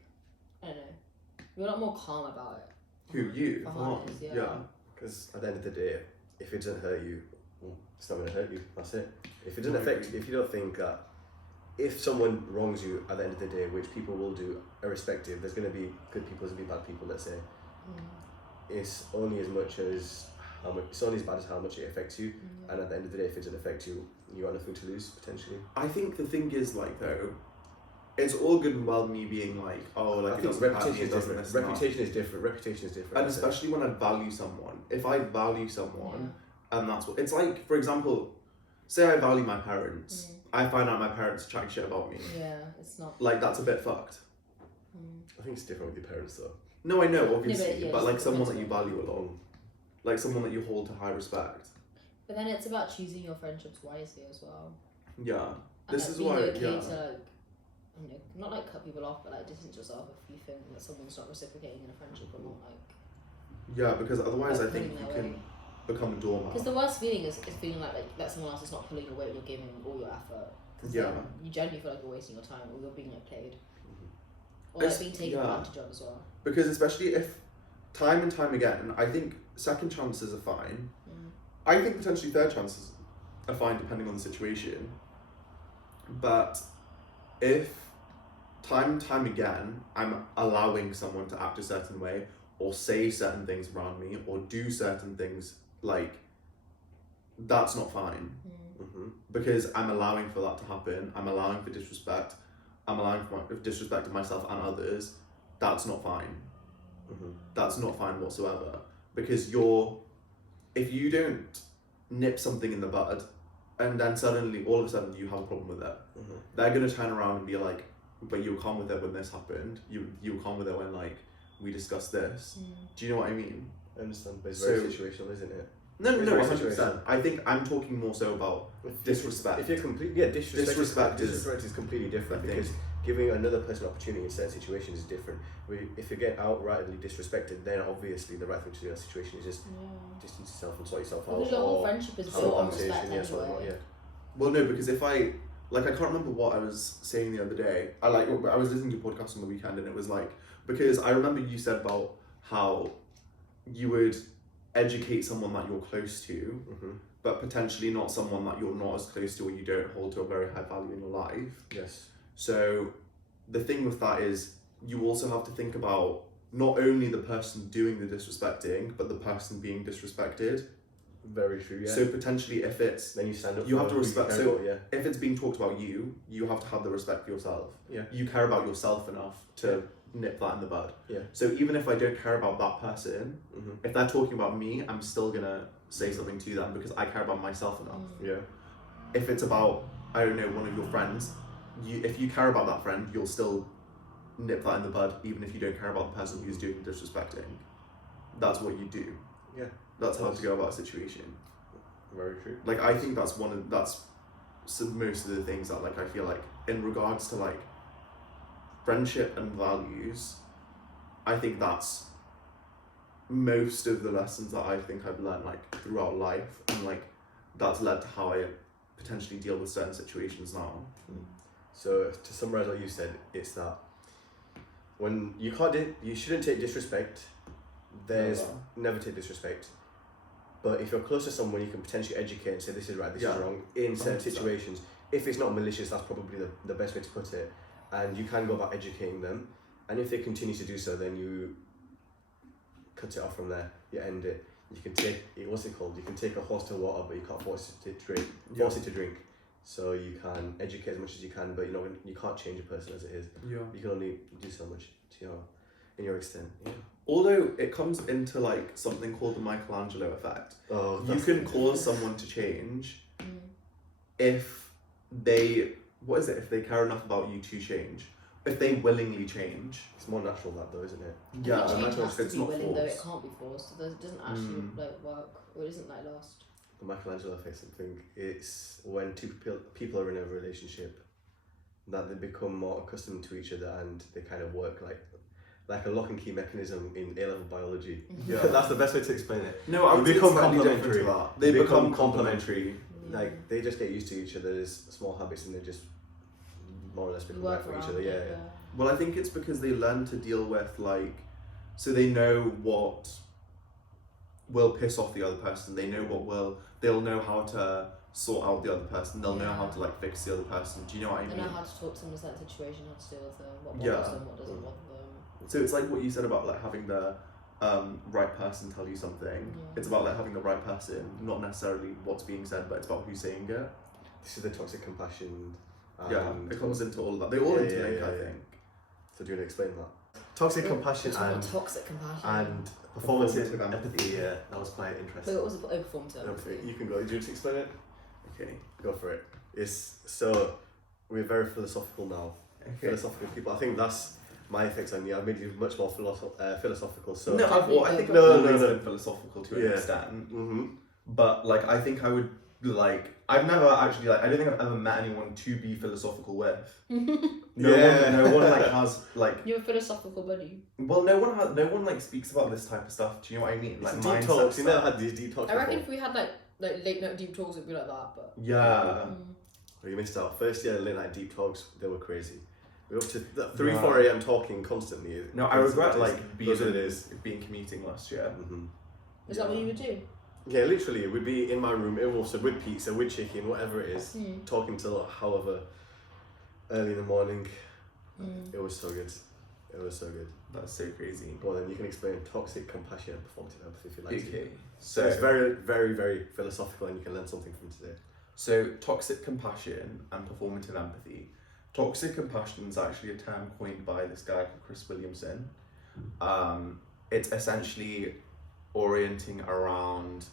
I don't know. You're a lot more calm about it. Who, you? Farhaan is, yeah. because at the end of the day, if it doesn't hurt you, well, it's not going to hurt you. That's it. If it doesn't I affect, agree. if you don't think that if someone wrongs you at the end of the day, which people will do, irrespective, there's going to be good people, there's going to be bad people. Let's say it's only as much as how much. It's only as bad as how much it affects you. And at the end of the day, if it doesn't affect you, you got nothing to lose potentially. I think the thing is, like, though, it's all good and well me being like, oh, like, I it think doesn't hurt me, reputation it is doesn't different. this and that. Reputation is different. Reputation is different. And I'd say. especially when I value someone. If I value someone, Yeah. and that's what it's like. For example, say I value my parents. I find out my parents are chatting shit about me. Yeah, it's not. Like, that's a bit fucked. I think it's different with your parents though. No, I know, obviously, yeah, but it's like the someone that principle. you value a lot, like someone that you hold to high respect. But then it's about choosing your friendships wisely as well. Yeah, And, this like, is being why. okay Yeah, to, like, you know, not like cut people off, but like distance yourself if you think that someone's not reciprocating in a friendship or not, like. yeah, because otherwise, like, I think pulling you their can weight. become a doormat. Because the worst feeling is feeling like someone else is not pulling your weight when you're giving all your effort. 'Cause Yeah. then you genuinely feel like you're wasting your time or you're being like played. Or It's- like being taken yeah. advantage of as well. Because especially if time and time again, I think second chances are fine. I think potentially third chances are fine depending on the situation. But if time and time again I'm allowing someone to act a certain way or say certain things around me or do certain things, like, that's not fine. Because I'm allowing for that to happen. I'm allowing for disrespect. I'm allowing for disrespect of myself and others. That's not fine. That's not fine whatsoever. Because if you don't nip something in the bud, and then suddenly, all of a sudden, you have a problem with it, they're gonna turn around and be like, "But you were calm with it when this happened. You were calm with it when, like, we discussed this." Do you know what I mean? I understand, but it's very So- situational, isn't it? No, It's no, very 100%. situational. I think I'm talking more so about disrespect. If you're disrespect Disrespect is completely different I think. because giving another person opportunity in certain situations is different. If you get outrightly disrespected, then obviously the right thing to do in that situation is just distance yourself and sort yourself out. Because your whole or friendship is have a built on conversation, respect sort of, anyway. Well, no, because if I can't remember what I was saying the other day. I was listening to a podcast on the weekend, and it was like, because I remember you said about how you would educate someone that you're close to, but potentially not someone that you're not as close to or you don't hold to a very high value in your life. Yes. So the thing with that is you also have to think about not only the person doing the disrespecting, but the person being disrespected. Very true, yeah. So potentially if it's, then you stand up you for have to who you respect, care so about, yeah. if it's being talked about you have to have the respect for yourself. Yeah. You care about yourself enough to nip that in the bud. Yeah. So even if I don't care about that person, if they're talking about me, I'm still gonna say something to them because I care about myself enough. Yeah. If it's about, I don't know, one of your friends, if you care about that friend, you'll still nip that in the bud even if you don't care about the person who's doing the disrespecting. That's what you do. Yeah. That's how to go about a situation. Very true. Like, I think that's most of the things that, like, I feel like in regards to, like, friendship and values, I think that's most of the lessons that I think I've learned, like, throughout life, and, like, that's led to how I potentially deal with certain situations now. So to summarize what you said, it's that when you shouldn't take disrespect. Never take disrespect. But if you're close to someone, you can potentially educate and say this is right, this is wrong in certain 100%. situations. If it's not malicious, that's probably the best way to put it. And you can go about educating them. And if they continue to do so, then you cut it off from there. You end it. You can take what's it called? You can take a horse to water, but you can't force it to drink. So you can educate as much as you can, but you can't change a person as it is. Yeah. You can only do so much in your extent. Yeah. Although it comes into, like, something called the Michelangelo effect. Oh, You can cause someone to change if they, if they care enough about you to change. if they willingly change. It's more natural that though, isn't it? Yeah, I think change natural, has to it's be not willing though, it forced. can't be forced. It doesn't actually like work, or it isn't like last. The Michelangelo effect, something. It's when two people are in a relationship that they become more accustomed to each other and they kind of work like a lock and key mechanism in A-level biology. Yeah. That's the best way to explain it. No, I would They say become it's slightly different complementary. to that. They become complementary. Like they just get used to each other's small habits and they just more or less become back for each other. Yeah. Well, I think it's because they learn to deal with so they know what will piss off the other person. They know they'll know how to sort out the other person. They'll know how to fix the other person. Do you know what I mean? They know how to talk to them in a certain situation, how to deal with them, what Yeah. bothers them, what doesn't bother them. So it's like what you said about having the right person tell you something. Yeah. It's about having the right person, not necessarily what's being said, but it's about who's saying it. This is the toxic compassion. Yeah, it comes into all of that. They all interlink, I think. So do you want to explain that? Toxic compassion It's not toxic compassion. and performative Performative empathy. Yeah, that was quite interesting. But what was it? Performative empathy. You can go. Do you want to explain it? Okay. Go for it. We're very philosophical now. Okay. Philosophical people. I think that's my effects on you. I've made you much more philosophical. So No, I think No, I've no, always no. been philosophical to an extent. Mm-hmm. But I think I would I've never actually I don't think I've ever met anyone to be philosophical with. No one has You're a philosophical buddy. well no one speaks about this type of stuff. Do you know what I mean? Like deep mindset talks. You stuff. never had these deep talks I reckon before. if we had like late night deep talks, it'd be like that. But Yeah. Oh, you missed out. First year late night deep talks, they were crazy. We were up to 3, Yeah. 4 a.m. talking constantly. No, I regret Those are the days. being commuting last year. Mm-hmm. is that what you would do? Yeah, literally, we'd be in my room, also with pizza, with chicken, whatever it is, talking till however early in the morning. It was so good. It was so good. That's so crazy. Go on then, you can explain toxic compassion and performative empathy if you like to. Okay. So it's very, very, very philosophical and you can learn something from today. So toxic compassion and performative empathy. Toxic compassion is actually a term coined by this guy called Chris Williamson. It's essentially orienting around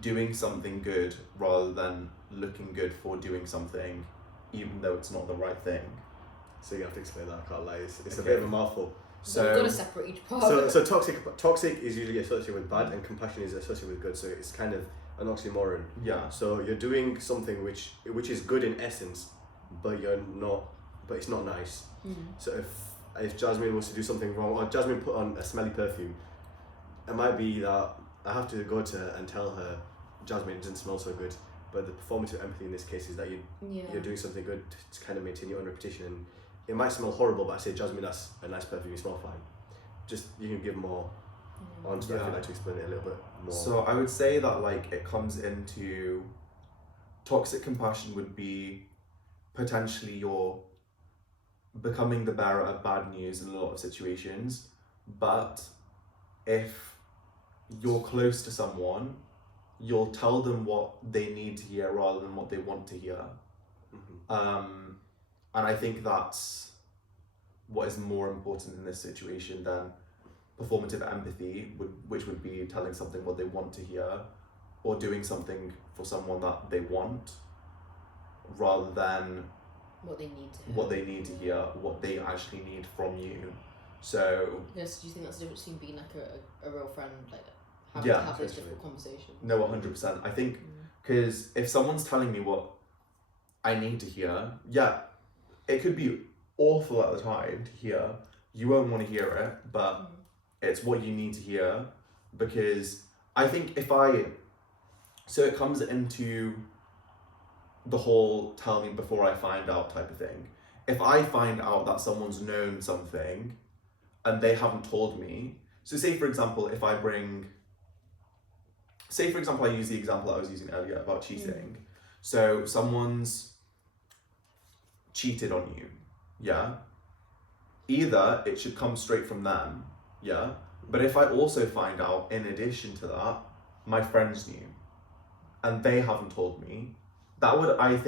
doing something good rather than looking good for doing something, even though it's not the right thing. So you have to explain that, I can't lie. It's a Okay. bit of a mouthful. So we've got to separate each part. So toxic is usually associated with bad and compassion is associated with good. So it's kind of an oxymoron. Yeah. So you're doing something which is good in essence, but it's not nice. So if Jasmine was to do something wrong, or Jasmine put on a smelly perfume, it might be that I have to go to her and tell her, Jasmine, it doesn't smell so good. But the performative empathy in this case is that you're doing something good to kind of maintain your own reputation. And it might smell horrible, but I say, Jasmine, that's a nice perfume, you smell fine. Just, you can give more onto that if you'd like to explain it a little bit more. So I would say that it comes into toxic compassion would be potentially you're becoming the bearer of bad news in a lot of situations, but if you're close to someone, you'll tell them what they need to hear rather than what they want to hear. And I think that's what is more important in this situation than performative empathy, which would be telling something what they want to hear or doing something for someone that they want rather than what they need to hear. What they actually need from you. So Yes, do you think that's the difference between being a real friend, having Yeah, to have those totally. difficult conversations? no, 100%. I think because if someone's telling me what I need to hear, yeah, it could be awful at the time to hear. You won't want to hear it, but it's what you need to hear, because I think so it comes into the whole tell me before I find out type of thing. If I find out that someone's known something and they haven't told me, so say for example I use the example I was using earlier about cheating. So someone's cheated on you, yeah? Either it should come straight from them, yeah? But if I also find out, in addition to that, my friends knew, and they haven't told me, I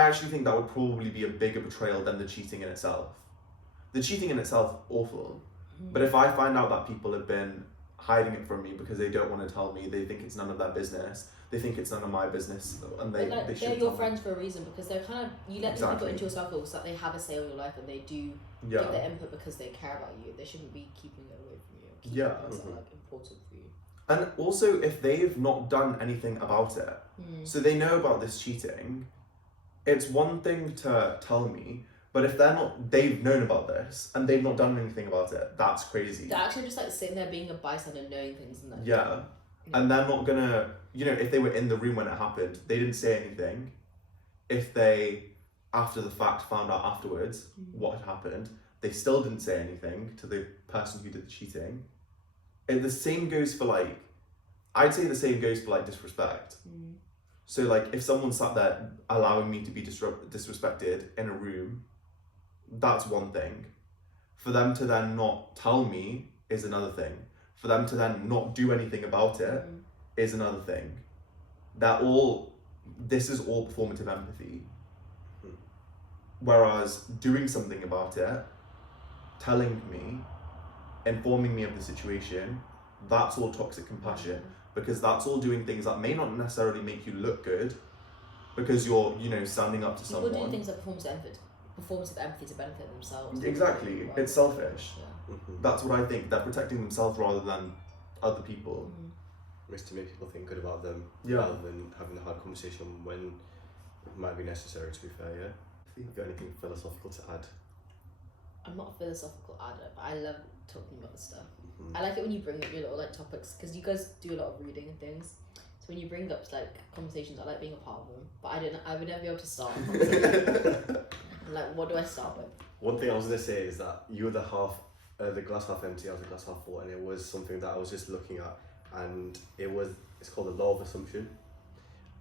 actually think that would probably be a bigger betrayal than the cheating in itself. The cheating in itself, awful. But if I find out that people have been hiding it from me because they don't want to tell me, they think it's none of their business, they think it's none of my business, and But like, they they're should your tell friends for a reason because they're kind of you let these people Exactly. into your circle so that they have a say on your life and they do me. give their input because they care about you. They shouldn't be keeping it away from you. Or keeping Yeah. things that Mhm. are like important for you. And also, if they've not done anything about it, so they know about this cheating, it's one thing to tell me, but if they've known about this and they've not done anything about it, that's crazy. They're actually just like sitting there being a bystander, knowing things and like. Yeah. And they're not gonna, if they were in the room when it happened, they didn't say anything. If they, after the fact, found out afterwards what had happened, they still didn't say anything to the person who did the cheating. And the same goes for like, I'd say the same goes for like disrespect. So like, if someone sat there allowing me to be disrespected in a room, that's one thing. For them to then not tell me is another thing. For them to then not do anything about it is another thing. This is all performative empathy. Whereas doing something about it, telling me, informing me of the situation, that's all toxic compassion. Because that's all doing things that may not necessarily make you look good, because you're, standing up to People someone. do things like performative empathy to benefit themselves. Exactly, Right. it's selfish. Yeah. That's what I think. They're protecting themselves rather than other people. It's to make people think good about them Yeah. rather than having a hard conversation when it might be necessary, to be fair, yeah? Have you got anything philosophical to add? I'm not a philosophical adder, but I love talking about this stuff. I like it when you bring up your little like topics because you guys do a lot of reading and things. So when you bring up like conversations, I like being a part of them. But I would never be able to start. A conversation. Like, what do I start with? One thing I was going to say is that you were the glass half empty, I was the glass half full, and it was something that I was just looking at, and it's called the law of assumption.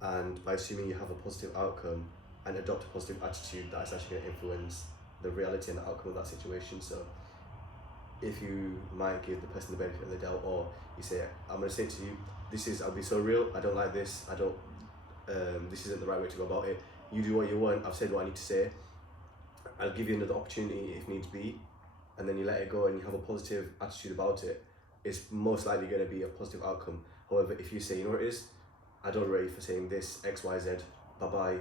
And by assuming you have a positive outcome and adopt a positive attitude, that is actually going to influence the reality and the outcome of that situation. So if you might give the person the benefit of the doubt, or you say, I'm going to say to you, I'll be so real, I don't like this, this isn't the right way to go about it, you do what you want, I've said what I need to say, I'll give you another opportunity if needs be, and then you let it go and you have a positive attitude about it, it's most likely going to be a positive outcome. However, if you say, you know what it is, I don't rate you for saying this, X, Y, Z, bye-bye,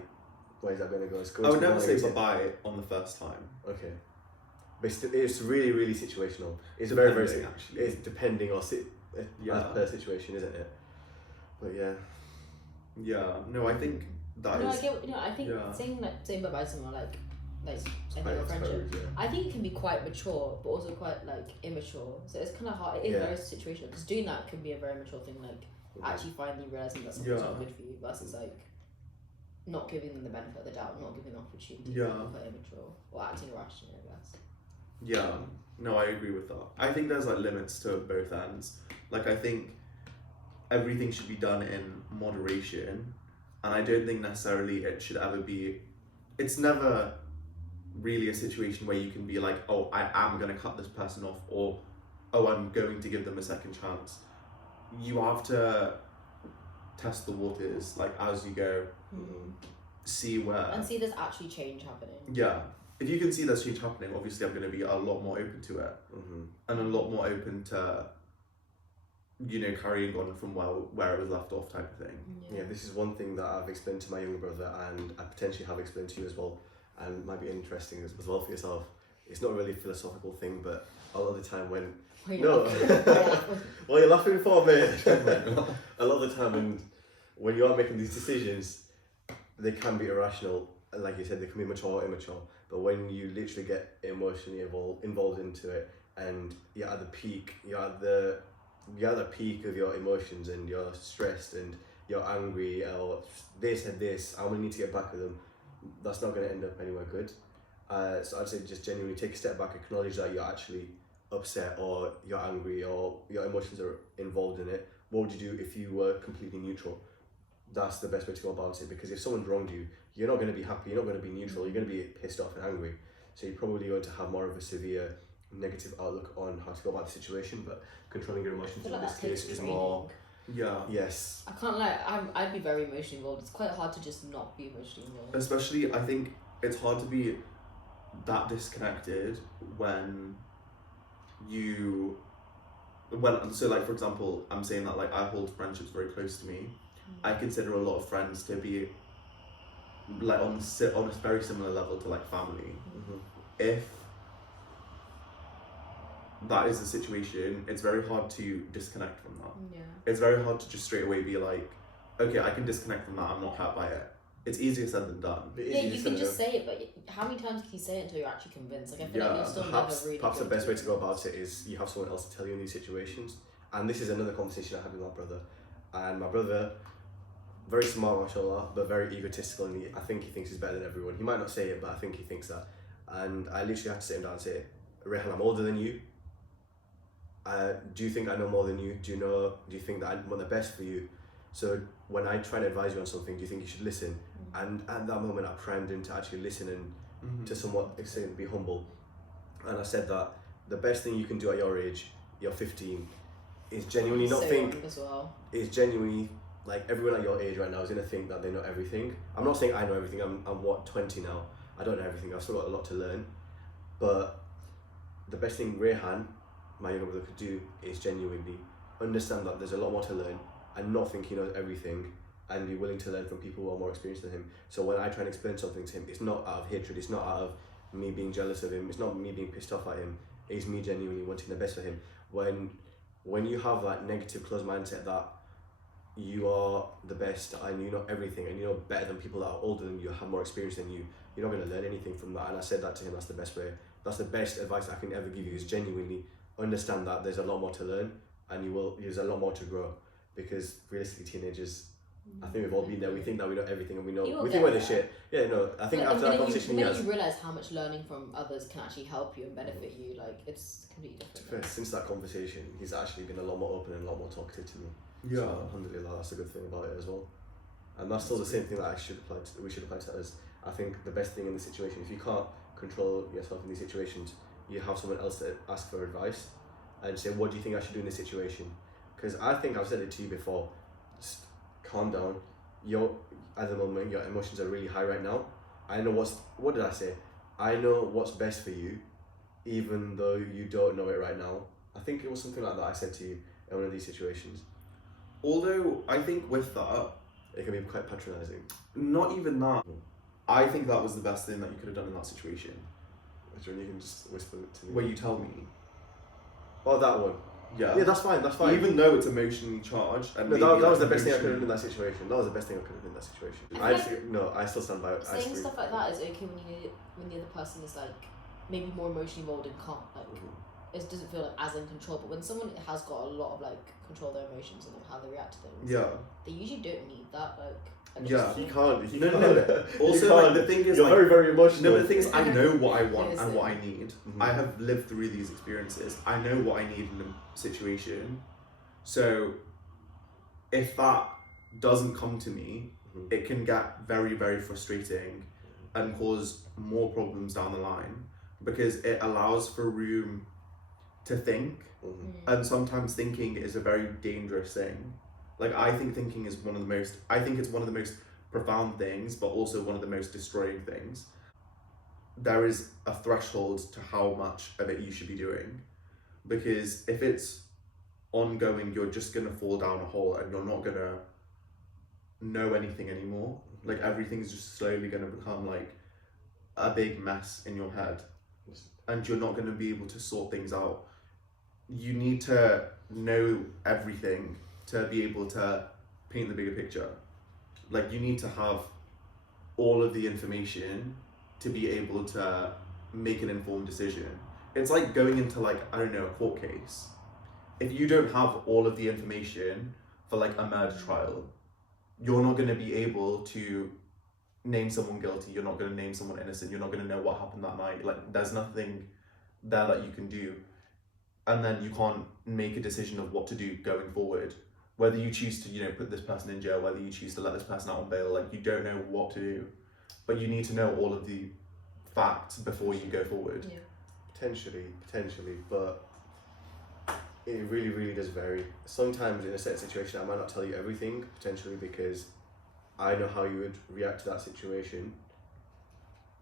where is that going to go? It's going I would to never say negative. bye-bye on the first time. Okay. But it's really, really situational. It's very, very, Depending, actually. it's depending as per situation, isn't it? But yeah. Yeah, no, I think that No, is... I get. I think yeah. saying bye bye to someone like ending Quite a friendship. rude, yeah. I think it can be quite mature, but also quite like immature. So it's kind of hard. It is Yeah. very situational because doing that can be a very mature thing. Like actually finally realizing that something's not good for you versus like not giving them the benefit of the doubt, not giving the opportunity. Yeah. Quite immature or acting irrationally, I guess. Yeah, no, I agree with that. I think there's like limits to both ends. Like, I think everything should be done in moderation, and I don't think necessarily it should ever be. It's never really a situation where you can be like, oh, I am going to cut this person off, or oh, I'm going to give them a second chance. You have to test the waters, like, as you go, see where. And see, there's actually change happening. Yeah. If you can see there's change happening, obviously I'm going to be a lot more open to it, and a lot more open to, carrying on from where it was left off type of thing. Yeah, this is one thing that I've explained to my younger brother, and I potentially have explained to you as well, and might be interesting as well for yourself. It's not really a philosophical thing, but a lot of the time when... Well, you're laughing for me. A lot of the time when you are making these decisions, they can be irrational, and like you said, they can be mature or immature, but when you literally get emotionally involved into it, and you're at the peak, you're at the peak of your emotions, and you're stressed and you're angry, or they said this, I'm gonna need to get back at them, that's not gonna end up anywhere good. So I'd say just genuinely take a step back, acknowledge that you're actually upset or you're angry or your emotions are involved in it. What would you do if you were completely neutral? That's the best way to go about it, because if someone's wronged you, you're not going to be happy, you're not going to be neutral, you're going to be pissed off and angry. So you're probably going to have more of a severe negative outlook on how to go about the situation, but controlling your emotions in this case is more... Yeah. Yes. I can't lie, I'd be very emotionally involved. It's quite hard to just not be emotionally involved. Especially, I think it's hard to be that disconnected when so like, for example, I'm saying that like I hold friendships very close to me, I consider a lot of friends to be like on a very similar level to like family. Mhm. If that is the situation, it's very hard to disconnect from that. Yeah. It's very hard to just straight away be like, okay, I can disconnect from that, I'm not hurt by it. It's easier said than done. It is Yeah, easy you to can just know. say it, but how many times can you say it until you're actually convinced? Like I feel like Yeah, you're still Perhaps, never really. perhaps the going best way to go about it is you have someone else to tell you in these situations. And this is another conversation I had with my brother. And my brother, very smart, mashallah, but very egotistical, and I think he thinks he's better than everyone. He might not say it, but I think he thinks that. And I literally had to sit him down and say, Rehan, I'm older than you. Do you think I know more than you? Do you think that I want the best for you? So when I try and advise you on something, do you think you should listen? And at that moment, I primed him to actually listen and to somewhat extent be humble. And I said that the best thing you can do at your age, you're 15, is genuinely not so think. young as well. Is genuinely like everyone at your age right now is gonna think that they know everything. I'm not saying I know everything. I'm what 20 now. I don't know everything. I've still got a lot to learn. But the best thing Rehan, my younger brother, could do is genuinely understand that there's a lot more to learn and not think he knows everything, and be willing to learn from people who are more experienced than him. So when I try and explain something to him, it's not out of hatred, it's not out of me being jealous of him, it's not me being pissed off at him, it's me genuinely wanting the best for him. When you have that negative closed mindset that you are the best and you know everything and you know better than people that are older than you, have more experience than you, you're not going to learn anything from that. And I said that to him, that's the best way, that's the best advice I can ever give you, is genuinely understand that there's a lot more to learn and there's a lot more to grow. Because realistically, teenagers, I think we've all been there. We think that we know everything, and we think we're the shit. Yeah, no. I think after that conversation, you realise how much learning from others can actually help you and benefit you. Like it's completely different. Since that conversation, he's actually been a lot more open and a lot more talkative to me. Yeah. So, alhamdulillah, that's a good thing about it as well. And that's still the same thing that we should apply to us. I think the best thing in this situation, if you can't control yourself in these situations, you have someone else to ask for advice and say, what do you think I should do in this situation? Because I think I've said it to you before, just calm down. At the moment, your emotions are really high right now. I know what did I say? I know what's best for you, even though you don't know it right now. I think it was something like that I said to you in one of these situations. Although, I think with that, it can be quite patronising. not even that, I think that was the best thing that you could have done in that situation. Which one you can just whisper it to me. Where you tell me. Oh, that one. Yeah. Yeah, that's fine. Even though it's emotionally charged. And No, maybe that was like the best thing I could have emotionally- done in that situation. That was the best thing I could have done in that situation. I still stand by it. I Saying agree. stuff like that is okay when the other person is like maybe more emotionally involved and can't it doesn't feel like as in control. But when someone has got a lot of like control of their emotions and how they react to things, Yeah. they usually don't need that. Yeah. He can't. No. Also, like, the thing is, you're like, very, very emotional. no, but the thing is, I know what I want and Listen. what I need. Mhm. I have lived through these experiences. I know what I need in a situation. So, if that doesn't come to me, Mhm. it can get very, very frustrating and cause more problems down the line, because it allows for room to think, Mhm. and sometimes thinking is a very dangerous thing. Like, I think thinking is I think it's one of the most profound things, but also one of the most destroying things. There is a threshold to how much of it you should be doing, because if it's ongoing, you're just gonna fall down a hole and you're not gonna know anything anymore. Like, everything's just slowly gonna become like a big mess in your head, and you're not gonna be able to sort things out. You need to know everything to be able to paint the bigger picture. Like, you need to have all of the information to be able to make an informed decision. It's like going into, like, I don't know, a court case. If you don't have all of the information for like a murder trial, you're not going to be able to name someone guilty, you're not going to name someone innocent, you're not going to know what happened that night. Like, there's nothing there that you can do, and then you can't make a decision of what to do going forward. Whether you choose to, put this person in jail, whether you choose to let this person out on bail, like, you don't know what to do, but you need to know all of the facts before you go forward. Yeah. Potentially, but it really, really does vary. Sometimes in a certain situation, I might not tell you everything, potentially, because I know how you would react to that situation,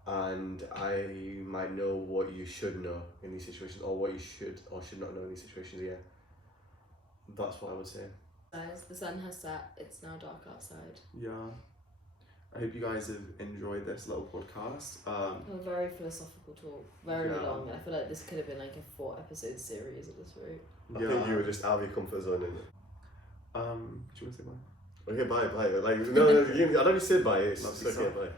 and I might know what you should know in these situations, or what you should or should not know in these situations. Yeah, that's what I would say. Guys, the sun has set. It's now dark outside. Yeah. I hope you guys have enjoyed this little podcast. A very philosophical talk. Very Yeah. long. I feel like this could have been like a 4-episode series at this rate. I think you were just out of your comfort zone, innit? Do you want to say bye? Okay, bye. Like, no, I don't just say bye. It's Love okay, yourself. bye.